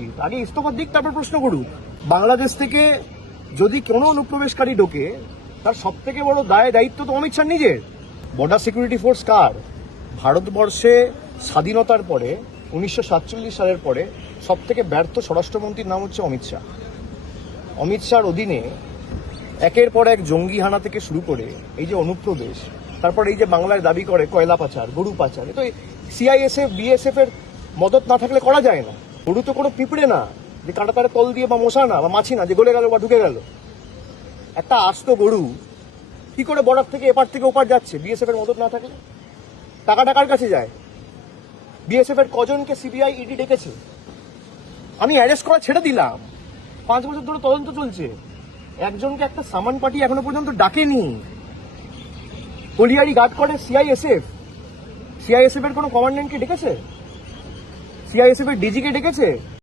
উচিত আগে ইস্তফার দিক তারপর প্রশ্ন করুক বাংলাদেশ থেকে যদি কোনো অনুপ্রবেশকারী ঢোকে, তার সব থেকে বড় দায় দায়িত্ব তো অমিত শাহ নিজের। বর্ডার সিকিউরিটি ফোর্স কার? ভারতবর্ষে স্বাধীনতার পরে, উনিশশো সাতচল্লিশ সালের পরে সব থেকে ব্যর্থ স্বরাষ্ট্রমন্ত্রীর নাম হচ্ছে অমিত শাহ। অমিত শাহর অধীনে একের পর এক জঙ্গি হানা থেকে শুরু করে এই যে অনুপ্রবেশ, তারপর এই যে বাংলায় দাবি করে কয়লা পাচার, গরু পাচার তো সিআইএসএফ বিএসএফ এর মদত না থাকলে করা যায় না। গরু তো কোনো পিঁপড়ে না, যে কাঁটা তারে তল দিয়ে বা মশা না, বা মাছি না, যে গলে গেল বা ঢুকে গেল। একটা আস্ত গরু, কি করে বর্ডার থেকে এপার থেকে ওপার যাচ্ছে? বিএসএফ এর মদত না থাকলে? টাকা টাকার কাছে যায়। বিএসএফ এর কজনকে সিবিআই ইডি ডেকেছে? আমি অ্যারেস্ট করা ছেড়ে দিলাম। পাঁচ বছর ধরে তদন্ত চলছে। একজনকে একটা সামান পার্টি এখনও পর্যন্ত ডাকেনি। কলিয়ারি গার্ড করে সিআইএসএফ সিআইএসএফ এর কোনো কমান্ডেন্টকে ডেকেছে? সিআইএসএফ এর ডিজিকে ডেকেছে?